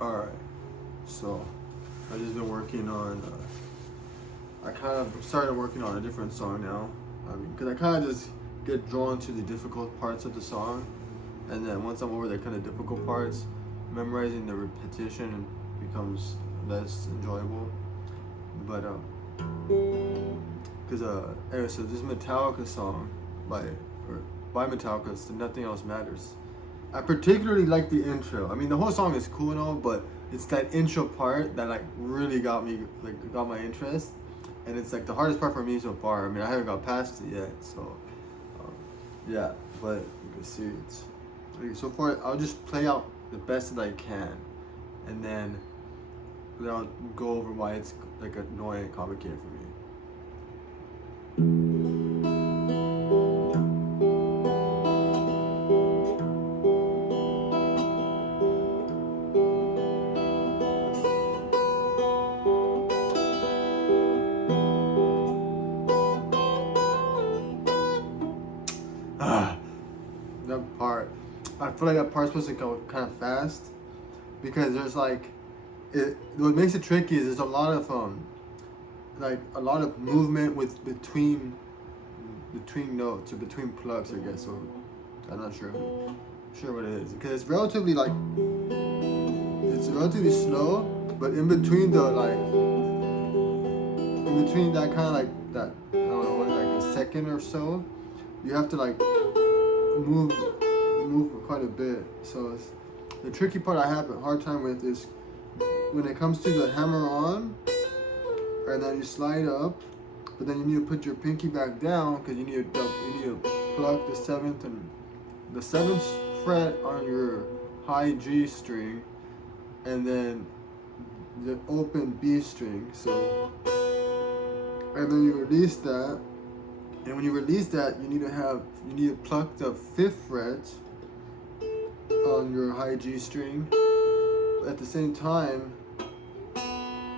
Alright, so I've just been working on, I kind of started working on a different song now. I mean, because I kind of just get drawn to the difficult parts of the song, and then once I'm over the kind of difficult parts, memorizing the repetition becomes less enjoyable. But, anyway, so this Metallica song by Metallica, so Nothing Else Matters. I particularly like the intro. I mean, the whole song is cool and all, but it's that intro part that like really got my interest, and it's like the hardest part for me so far. I mean, I haven't got past it yet, so yeah. But you can see it's okay, so far. I'll just play out the best that I can, and then I'll go over why it's like annoying and complicated for me. That part, I feel like that part's supposed to go kind of fast, because there's like, what makes it tricky is there's a lot of movement between notes or between plugs, I guess. So I'm not sure what it is, because it's relatively slow, but in between that kind of like that, I don't know, what, like a second or so, you have to like move quite a bit. So the tricky part I have a hard time with is when it comes to the hammer on, and then you slide up, but then you need to put your pinky back down, because you need to pluck the seventh fret on your high G string, and then the open B string. So, and then you release that, and when you release that, you need to pluck the fifth fret on your high G string at the same time,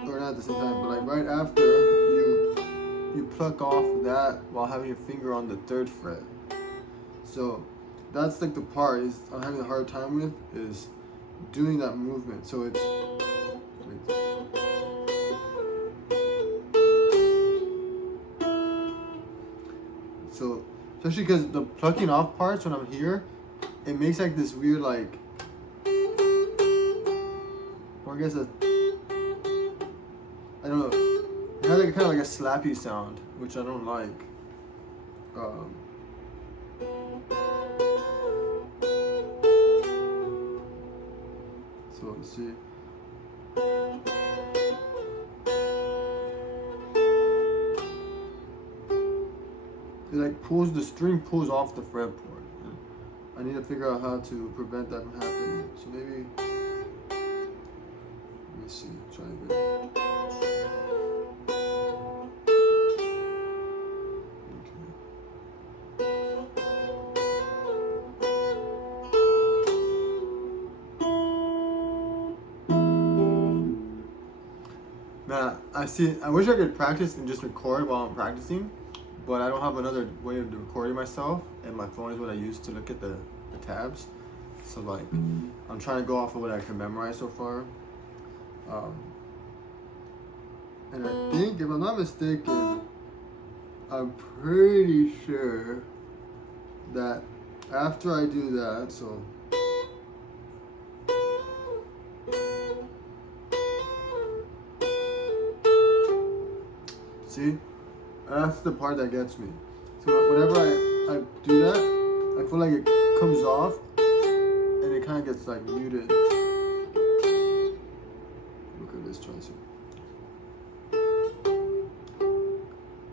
or not at the same time, but like right after you pluck off that while having your finger on the third fret. So that's like the part I'm having a hard time with, is doing that movement. So it's so, especially because the plucking off parts when I'm here, it makes like this weird like, or I guess I don't know, it has like kind of like a slappy sound, which I don't like. So let's see. It like the string pulls off the fretboard. I need to figure out how to prevent that from happening. So maybe, let me see, try again. Man, I wish I could practice and just record while I'm practicing, but I don't have another way of recording myself, and my phone is what I use to look at the tabs. So like, I'm trying to go off of what I can memorize so far. And I think, if I'm not mistaken, I'm pretty sure that after I do that, so see, that's the part that gets me. So whenever I do that, I feel like it comes off, and it kind of gets like muted. Look at this, try to see.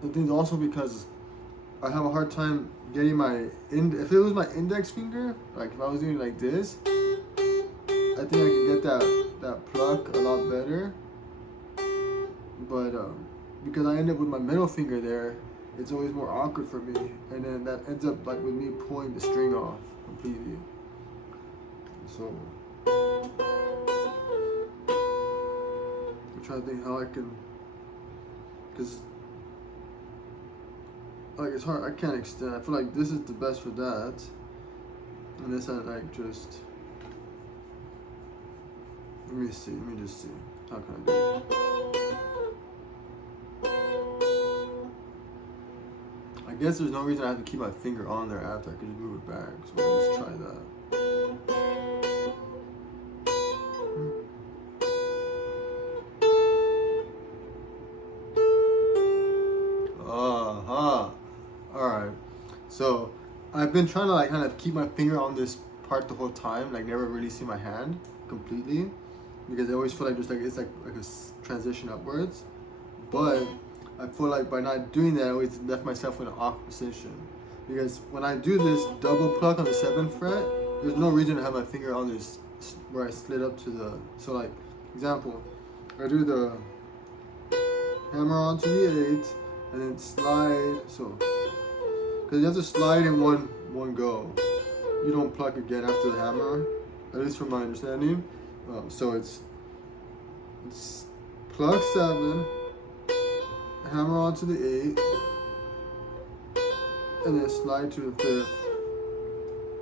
The thing's also because I have a hard time getting if it was my index finger, like if I was doing like this, I think I could get that pluck a lot better. But because I end up with my middle finger there, it's always more awkward for me, and then that ends up like with me pulling the string off completely. So I'm trying to think how I can, because like it's hard, I can't extend. I feel like this is the best for that, and this I like just me see. Let me just see. How can I do it? I guess there's no reason I have to keep my finger on there after. I could just move it back. So let's try that. Alright. So I've been trying to like kind of keep my finger on this part the whole time, like never really see my hand completely, because I always feel like there's like it's like a transition upwards. But I feel like by not doing that, I always left myself in an awkward position, because when I do this double pluck on the 7th fret, there's no reason to have my finger on this where I slid up to the, so like example, I do the hammer onto the 8th and then slide, so because you have to slide in one go. You don't pluck again after the hammer, at least from my understanding. So it's pluck 7, hammer onto the 8, and then slide to the 5th.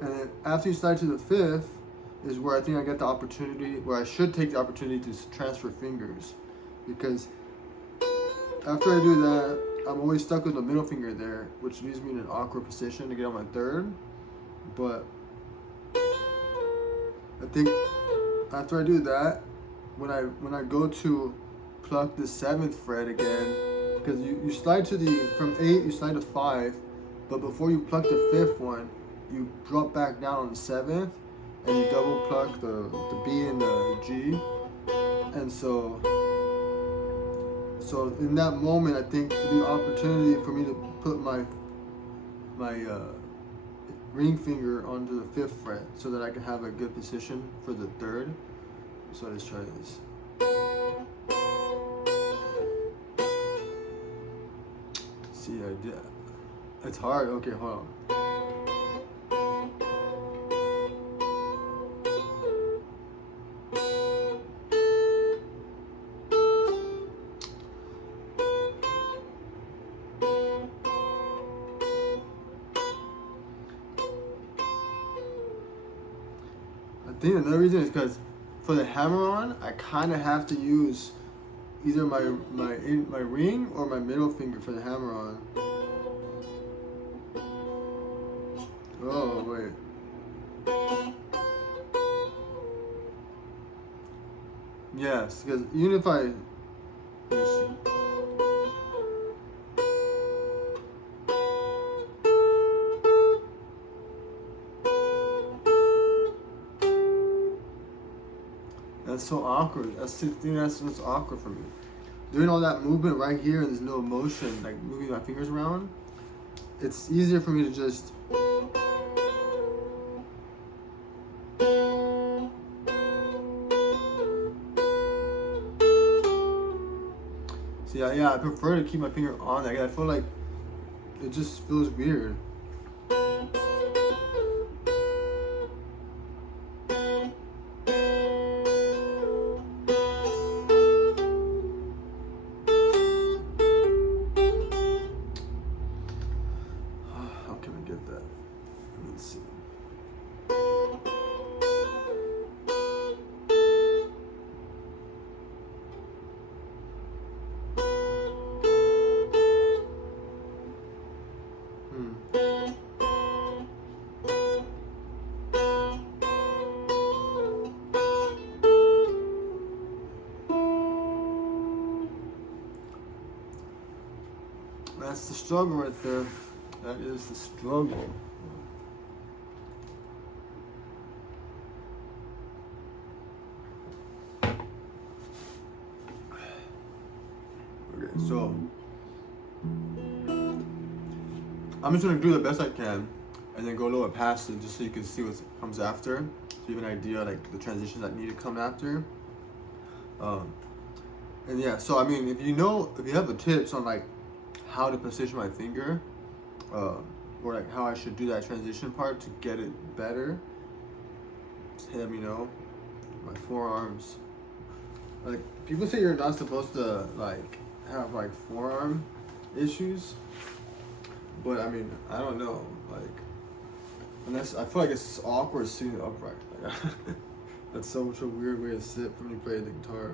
And then after you slide to the 5th is where I think I get the opportunity, where I should take the opportunity to transfer fingers, because after I do that, I'm always stuck with the middle finger there, which leaves me in an awkward position to get on my 3rd. But I think after I do that, when I go to pluck the 7th fret again, because you slide to the, from 8 you slide to 5, but before you pluck the 5th one, you drop back down on the 7th and you double pluck the B and the G. And so in that moment, I think the opportunity for me to put my ring finger onto the 5th fret so that I can have a good position for the 3rd. So let's try this. See, I did. It's hard. Okay, hold on. I think another reason is because for the hammer-on, I kind of have to use either my ring or my middle finger for the hammer-on. Oh wait. Yes, because even if I. That's so awkward. That's the thing that's awkward for me. Doing all that movement right here and this little motion, like moving my fingers around, it's easier for me to just. See, yeah, I prefer to keep my finger on that. I feel like it just feels weird. That's the struggle right there. That is the struggle. Okay, so I'm just gonna do the best I can and then go a little bit past it just so you can see what comes after. So you have an idea like the transitions that need to come after. And yeah, so I mean, if you have the tips on like how to position my finger, or like how I should do that transition part to get it better, just let me know. My forearms, like people say you're not supposed to like have like forearm issues, but I mean, I don't know, like unless I feel like it's awkward sitting upright. Like, That's such a weird way to sit when you play the guitar.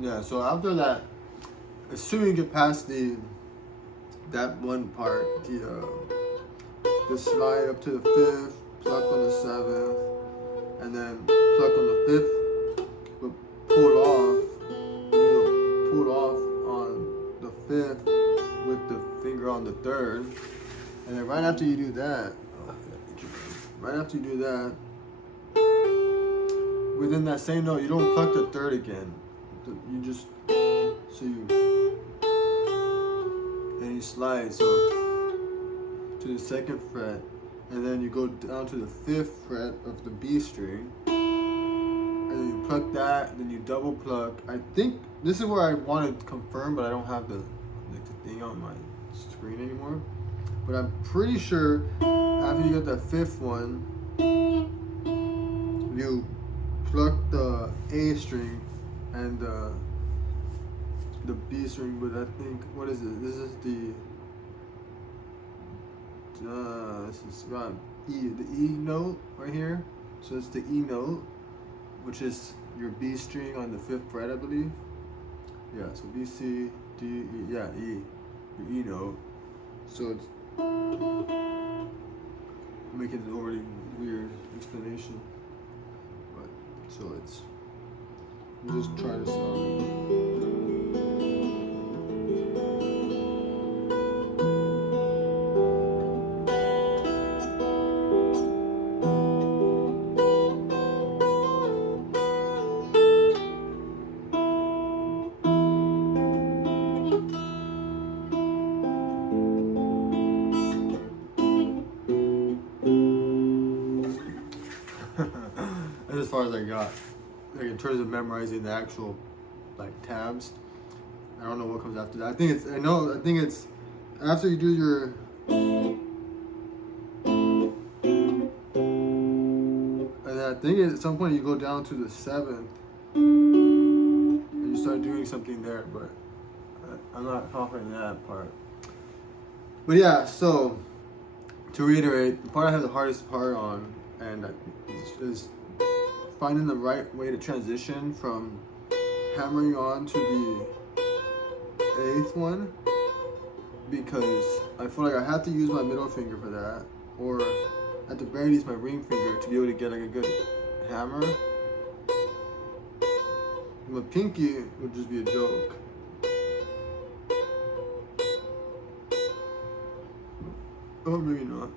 Yeah, so after that, as soon as you get past that one part, the slide up to the fifth, pluck on the seventh, and then pluck on the fifth, but pull off on the fifth with the finger on the third, and then right after you do that, within that same note, you don't pluck the third again. You just and you slide to the second fret, and then you go down to the fifth fret of the B string, and then you pluck that, then you double pluck. I think this is where I want to confirm, but I don't have the thing on my screen anymore. But I'm pretty sure after you get that fifth one, you pluck the A string and the B string, but I think, what is it? This is the E note right here. So it's the E note, which is your B string on the fifth fret, I believe. Yeah, so B, C, D, E, yeah, E, your E note. So it's making an already weird explanation, but so we'll just try this out. That's as far as I got. Like in terms of memorizing the actual tabs. I don't know what comes after that. I think it's after you do your and I think at some point you go down to the seventh and you start doing something there, but I'm not confident in that part. But yeah, so to reiterate, the part I have the hardest part on and is finding the right way to transition from hammering on to the eighth one, because I feel like I have to use my middle finger for that, or at the very least my ring finger, to be able to get like a good hammer. My pinky would just be a joke. Oh, maybe not.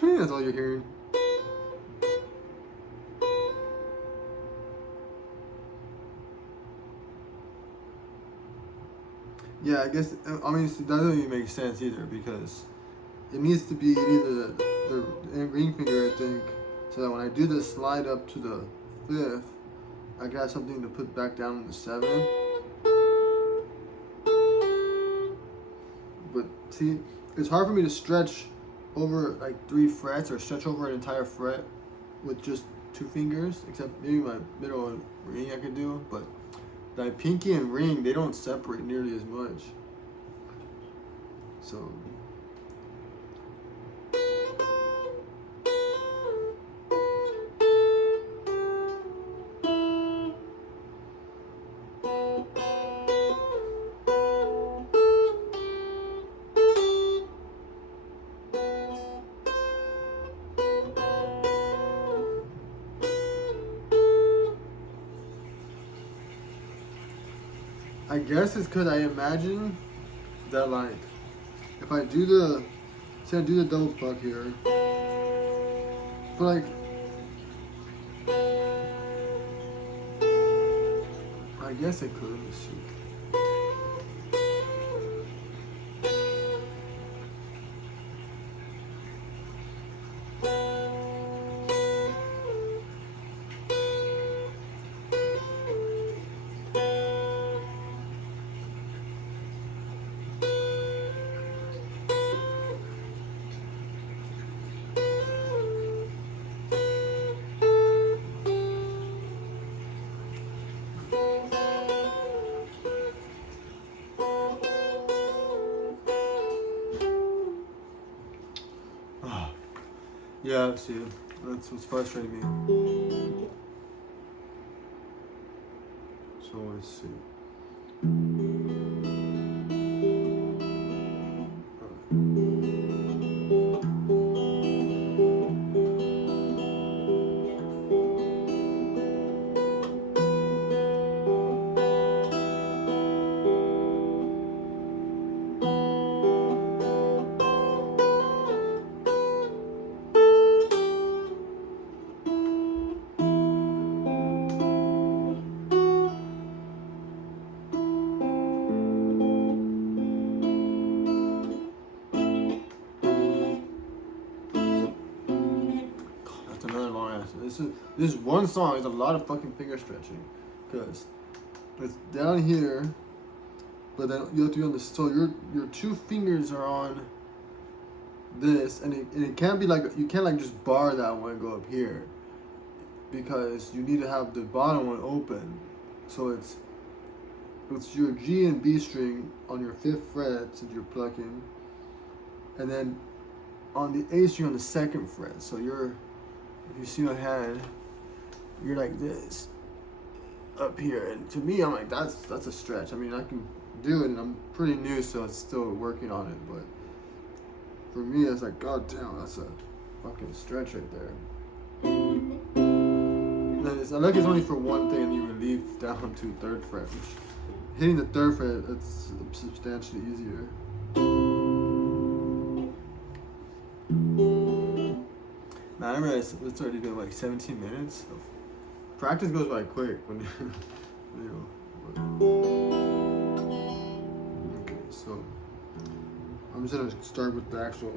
That's all you're hearing. Yeah, I guess, I mean, that doesn't even make sense either, because it needs to be either the ring finger, I think, so that when I do the slide up to the fifth, I got something to put back down in the seventh. But see, it's hard for me to stretch over like 3 frets or stretch over an entire fret with just 2 fingers, except maybe my middle ring I could do, but the pinky and ring, they don't separate nearly as much. So I guess it's because I imagine that, like, if I do the, say I do the double pluck here, but like, I guess I could. Let's see. Yeah, see, that's what's frustrating me. So let's see. Another long answer. This one song is a lot of fucking finger stretching, because it's down here, but then you have to be on this. So your two fingers are on this, and it can't be like, you can't like just bar that one and go up here, because you need to have the bottom one open. So it's your G and B string on your 5th fret that you're plucking, and then on the A string on the 2nd fret. So if you see my hand, you're like this up here, and to me, I'm like, that's a stretch. I mean, I can do it, and I'm pretty new, so it's still working on it. But for me, it's like, god damn, that's a fucking stretch right there. And I like it's only for one thing, and you relieve down to 3rd fret, which hitting the 3rd fret, it's substantially easier. Now, I remember it's already been like 17 minutes. So practice goes by quick when you know. Okay, so I'm just gonna start with the actual.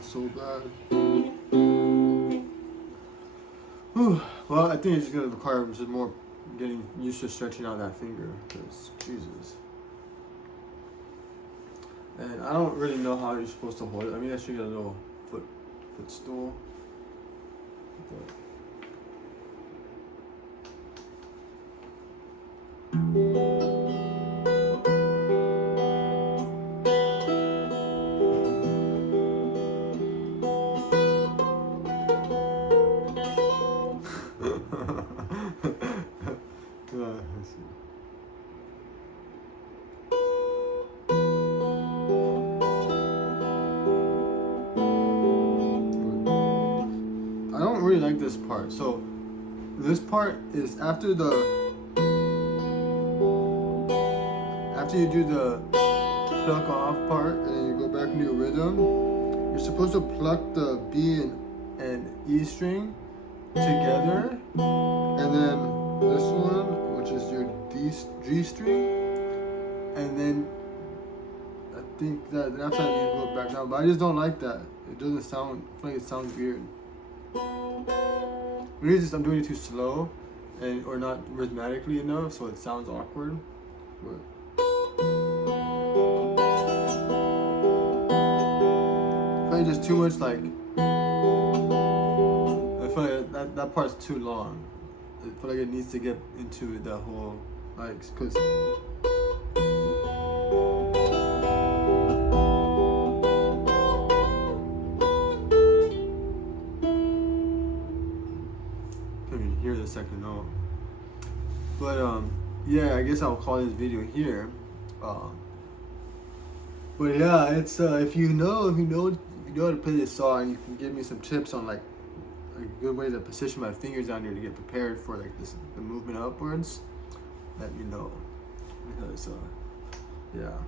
So bad. Whew. Well, I think it's just gonna require just more getting used to stretching out that finger, because Jesus. And I don't really know how you're supposed to hold it. I mean, I should get a little footstool. But I don't really like this part. So this part is after you do the pluck off part, and then you go back into your rhythm. You're supposed to pluck the B and E string together, and then this one, which is your G string, and then I think that after that you go back down. But I just don't like that. It doesn't sound. I feel like it sounds weird. Maybe it's just I'm doing it too slow, or not rhythmically enough, so it sounds awkward. But I feel like just too much like. I feel like that part's too long. I feel like it needs to get into the whole, like, cause. Hear the second note, but yeah, I guess I'll call this video here. But yeah, it's if you know how to play this song, you can give me some tips on like a good way to position my fingers down here to get prepared for like the movement upwards. Let me know, because yeah.